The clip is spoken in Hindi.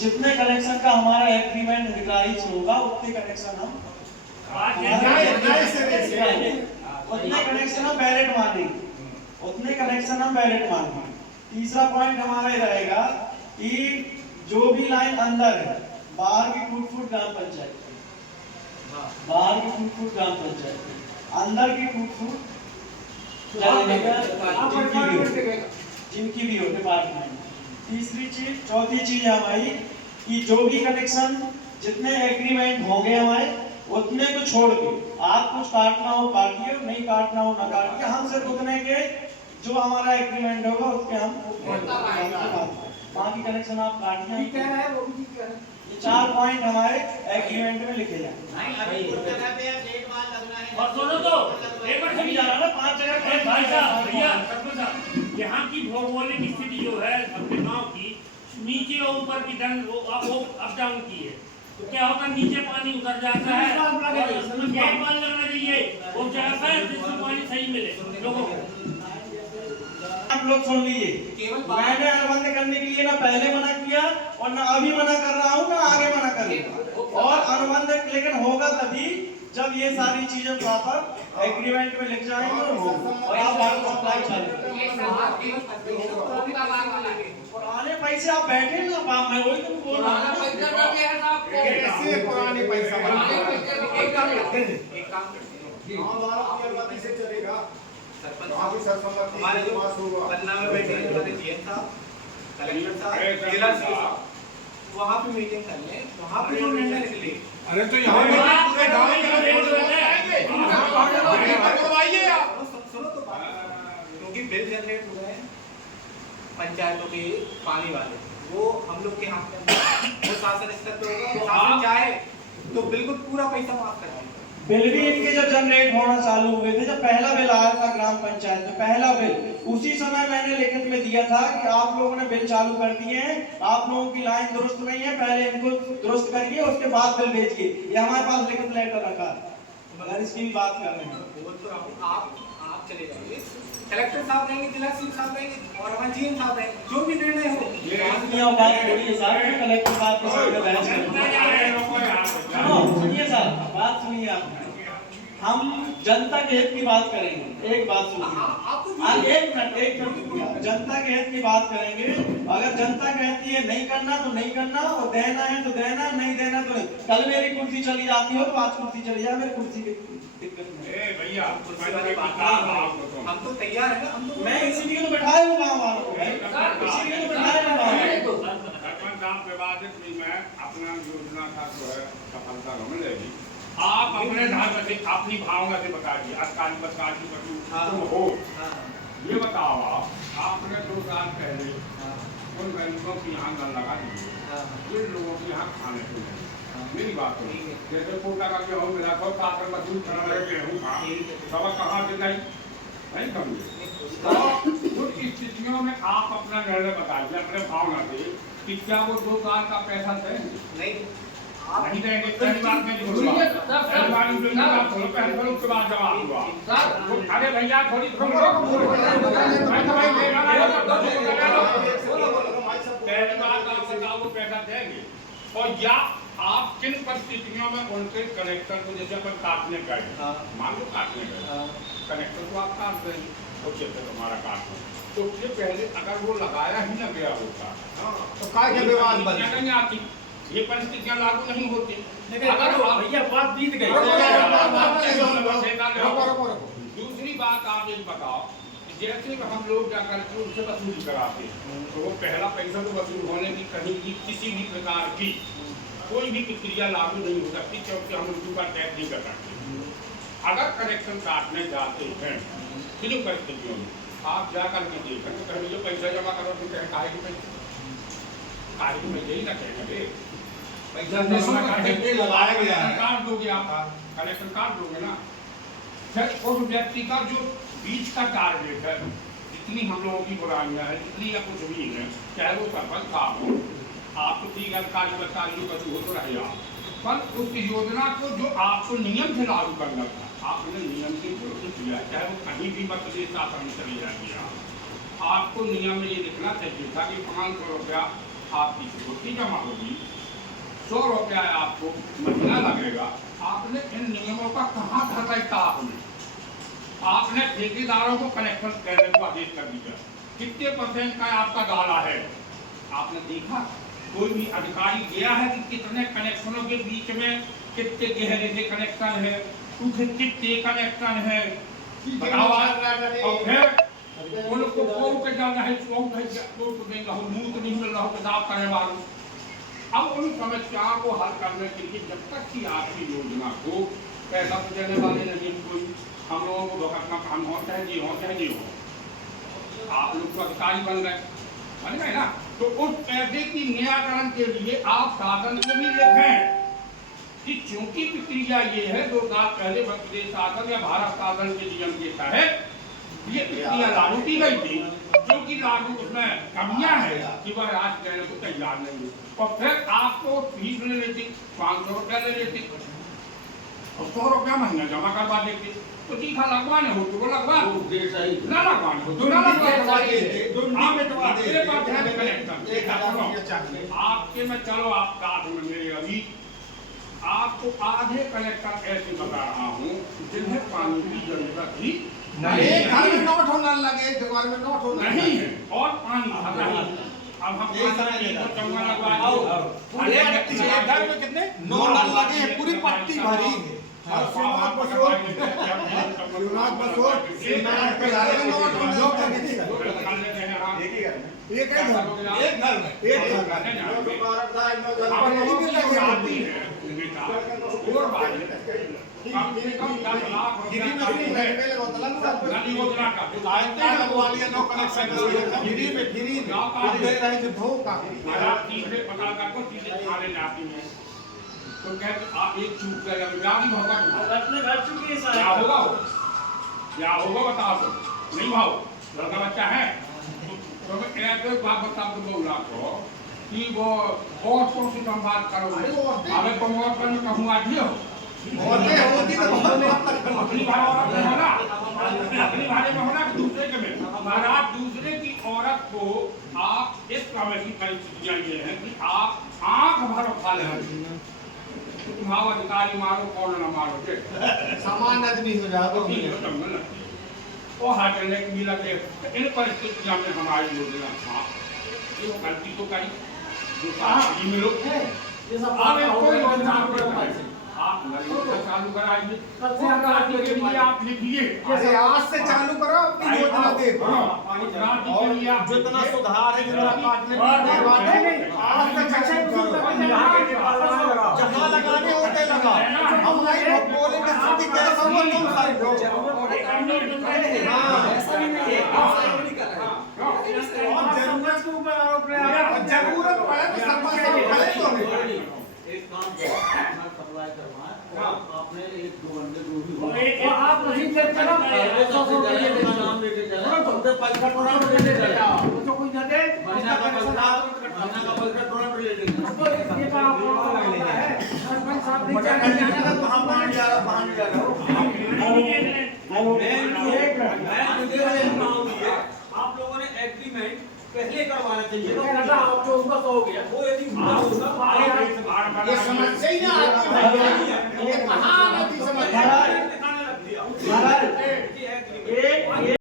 जितने कनेक्शन का हमारा एग्रीमेंट निर्धारित होगा उतने कनेक्शन हम उतने कनेक्शन हम बैलेट मानेंगे, उतने कनेक्शन हम बैलेट मानेंगे। तीसरा पॉइंट हमारा रहेगा कि जो भी लाइन अंदर है, बाहर की टूट-फूट ग्राम पंचायत, बाहर की टूट-फूट ग्राम पंचायत, अंदर की टूट-फूट जिनकी भी हो डिपार्टमेंट। तीसरी चीज, चौथी चीज हमारी कि जो भी कनेक्शन जितने एग्रीमेंट होंगे हमारे उतने को छोड़ के आप कुछ काटना हो काटिए, नहीं काटना हो ना काटिए, हम सिर्फ उतने के जो हमारा एग्रीमेंट होगा उसके हम बाकी कनेक्शन आप काटिए। ये 4 पॉइंट हमारे एग्रीमेंट में लिखे जाए। और सुनो तो एक बार समझा रहा ना 5 जगह भाई साहब भैया सरपंच साहब, यहाँ की भौगोलिक स्थिति जो है अपने गांव की, नीचे और ऊपर की ढंग वो अप डाउन की है, तो क्या होता है नीचे पानी उतर जाता है, गैप वाल लगना चाहिए वो जगह है जिसमें पानी सही मिले लोगों को। आप लोग सुन लीजिए, मैंने अनुबंध करने के लिए ना पहले मना किया और ना अभी मना कर रहा हूँ, ना आगे मना करूँगा। और अनुबंध लेकिन होगा तभी जब ये सारी चीजें प्रॉपर एग्रीमेंट में लिख जाएंगे और आप वाटर सप्लाई चालू पुराने पैसे आप बैठे ना बाप, मैं वही तो बोल रहा हूँ। कैसे पुराने पैसा से चलेगा हमारे जो पन्ना में बैठे जीएम साहब, कलेक्टर साहब, जिला साहब वहाँ पे मीटिंग कर ले, वहाँ पे जो निर्णय निकले। अरे तो यहाँ पूरे गाँव सुनो तो क्योंकि बिल जनरेट हो गए पंचायतों के पानी वाले, वो हम लोग के हाथ में, वो शासन स्तर पे होगा, शासन चाहे तो बिल्कुल पूरा पैसा माफ कर देगा। बिल भी इनके जब जनरेट होना चालू हुए थे, जब पहला बिल आया था ग्राम पंचायत में, पहला बिल, उसी समय मैंने लिखित में दिया था कि आप लोगों ने बिल चालू कर दिए हैं, आप लोगों की लाइन दुरुस्त नहीं है, पहले इनको दुरुस्त करिए उसके बाद बिल भेजिए। ये हमारे पास लिखित लेटर रखा है, मगर इसकी भी बात कर रहे हैं। आप चले जाइए, कलेक्टर साहब रहेंगे, जिला साहब रहेंगे और हमारे जीएम साहब रहेंगे, जो भी निर्णय हो बात छोड़िए साहब, कलेक्टर साहब के साथ बहस सुनिए साहब, बात सुनिए आप। हम जनता के हित की बात करेंगे, एक बात सुनिए, एक मिनट, जनता के हित की बात करेंगे। अगर जनता कहती है नहीं करना तो नहीं करना, और देना है तो देना, नहीं देना तो नहीं। कल मेरी कुर्सी चली जाती हो तो आज कुर्सी चली जाए, मेरी कुर्सी की दिक्कत नहीं। भैया हम तो तैयार है, हम तो मैं इसीलिए तो बैठाया हूँ गाँव वालों को, इसीलिए तो बैठाया हूँ। सरपंच साहब विवादित में मैं अपना योजना का जो है सफलता मिलेगी। आप अपने ढंग से अपनी भावना से बता दिए, अकाली बदकाली तुम हो, ये बताओ आपने 2 साल पहले उन गरीबों की यहाँ नल लगा दीजिए, जिन लोगों की यहाँ खाने पीने, मेरी बात हो, जैसे कोटा का गेहूँ मिला था, 7 मजदूर करने वाले गेहूँ का सबक कहाँ से नहीं करूँगी। तो उन स्थितियों में आप अपना निर्णय बताइए अपने भावना से कि क्या वो 2 साल का पैसा देंगे? नहीं नहीं देंगे। पहली बात में उसके बाद जवाब हुआ, अरे भैया थोड़ी पहली बात आप बताओ वो पैसा देंगे, और या आप किन परिस्थितियों में उनके कनेक्टर को, जैसे अपन काटने गए, मान लो काटने गए, कनेक्टर को आप काट देंगे, वो क्षेत्र तुम्हारा काट दो, तो उससे पहले अगर वो लगाया ही न गया होता तो क्या विवाद नहीं आती, ये परिस्थितियां लागू नहीं होती। अगर भैया बात बीत गई। दूसरी बात आप ये बताओ, जैसे हम लोग जाकर के उनसे वसूली कराते हैं, तो वो पहला पैसा तो वसूल होने की कहीं की किसी भी प्रकार की कोई भी प्रक्रिया लागू नहीं हो सकती, क्योंकि हम उनके ऊपर टैक्स नहीं कर सकते। अगर कनेक्शन काटने जाते हैं किन परिस्थितियों में आप जाकर के देखें तो कहीं जो पैसा जमा करो तो कहें काहे की पैसा, काहे की मैं यही ना कहेंगे पैसा लगाया गया है, काट दोगे आप, कनेक्शन काट दोगे ना। फिर उस व्यक्ति का जो बीच का टारगेट है, जितनी हम लोगों की बुराइयां हैं, जितनी या कुछ भी है, चाहे वो सरपंच साहब हो, आप तो ठीक अधिकारी बदकारी हो तो रहे आप, पर उस योजना को जो आपको नियम से लागू करना था, आपने नियम के विरुद्ध किया, चाहे वो कहीं भी मध्य प्रदेश शासन में चले जाइए, आपको नियम में ये लिखना चाहिए था कि 500 रुपया आपकी सिक्योरिटी जमा होगी, 100 रुपया आपको महीना लगेगा। आपने इन नियमों का कहाँ धरता आपने? आपने ठेकेदारों को कनेक्शन करने को आदेश कर दिया, कितने % का आपका गाला है आपने देखा? कोई भी अधिकारी गया है कि कितने कनेक्शनों के बीच में कितने गहरे से कनेक्शन है, उनके कितने कनेक्शन है बताओ। और फिर उनको कौन के जाना है, कौन देगा हो, मुंह तो नहीं मिल रहा हो पेशाब करने वालों। अब उन समस्याओं को हल करने के लिए जब तक कि आपकी योजना को पैसा तो देने वाले नहीं कोई, हम लोगों को अपना काम हो चाहे जी हो चाहे नहीं हो, आप लोग तो अधिकारी बन गए ना, तो उस पैसे की निराकरण के लिए आप शासन को भी लिखें कि चूंकि प्रक्रिया ये है 2 साल पहले मध्य शासन या भारत शासन के नियम के तहत ये प्रक्रिया लागू की गई थी, जो कि लागू उसमें कमियां हैं कि वह आज कहने को तैयार नहीं है, और फिर आपको फीस ले लेती 500 रुपया ले लेती और 100 रुपया महीना जमा करवा देती। तो तीखा लगवाने हो तो वो लगवा, ना लगवाने हो तो ना लगवा। आपके में चलो आपका आधे में मेरे अभी आपको आधे कनेक्टर ऐसे बता रहा हूँ जिन्हें पानी की जरूरत ही एक घर में नोट होना लगे, दीवार में नोट होना नहीं है और पानी अब हम चंगा लगवा एक घर में कितने 9 नल लगे हैं, पूरी पट्टी भरी है। और शिवनाथ बसोर एक घर में तो कहते आप एक चूक कर अपने घर चुकी है क्या होगा क्या होगा बताओ तो नहीं भाव लड़का बच्चा है तो मैं एक बात बताओ तुम बोला को कि वो और कौन सी तुम बात करोगे अबे तुम और पर में कहूँ आज हो होती अपनी भाई में होना अपनी भाई में होना दूसरे के में महाराज दूसरे की औरत को आप इस समय की परिस्थितियां ये है कि आप आंख भर उठा ले तुम्हारा अधिकारी मारो कौन ना मारो सामान्य आदमी हो जाओ वो हटने की भी लगे। इन परिस्थितियों में हमारी योजना था ये गलती तो करी जो में लोग कोई योजना आप चालू कराइए के लिए आप लिखिए जैसे आज से चालू करो अपनी योजना देखो जितना सुधार है जितना काटने आज से जहाँ लगाने होते लगा हम नहीं बोले कि स्थिति कैसा हुआ तुम सारे और जरूरत के ऊपर आरोप लगाया जरूरत पड़े तो सरपंच साहब खड़े तो हैं एक काम करो सप्लाई करवाएं आपने 1-2 घंटे जो भी हो आप मशीन से चलो नाम लेके चले तुमसे पैसा थोड़ा लेके चले तो कोई ना दे महीना का पैसा थोड़ा ले लेंगे ये तो आप है सरपंच साहब नहीं चाहिए तो हम बाहर जा रहे हो आप लोगों ने एग्रीमेंट पहले करवाना चाहिए था आप जो उसका हो गया वो यदि ये समस्या ही ना आती है ये कहां आती समस्या महाराज